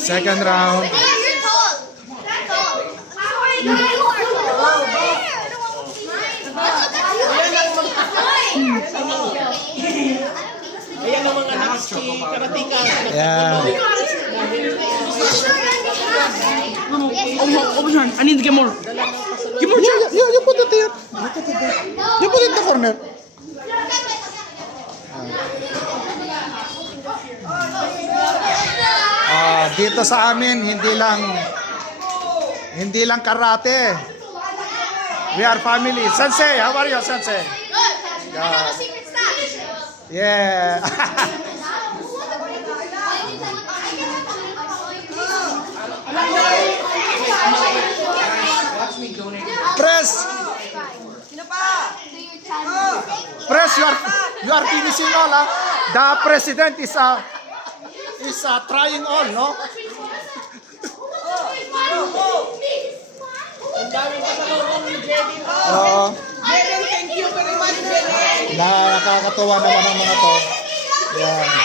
Second round. Ayan ang mga nakski, karatika. Yeah. I need to get more. Get more shots. You put it there. You put it in the corner. Dito sa amin, hindi lang karate. We are family. Sensei, how are you, Sensei? Yeah. Press. Press, you are finishing all, huh? The president is trying all, no? Ang dami pa sa loob ni Jedin. Oo. Jedin, thank you very much, Jedin. Nakakatuwa naman ang mga to. Yan.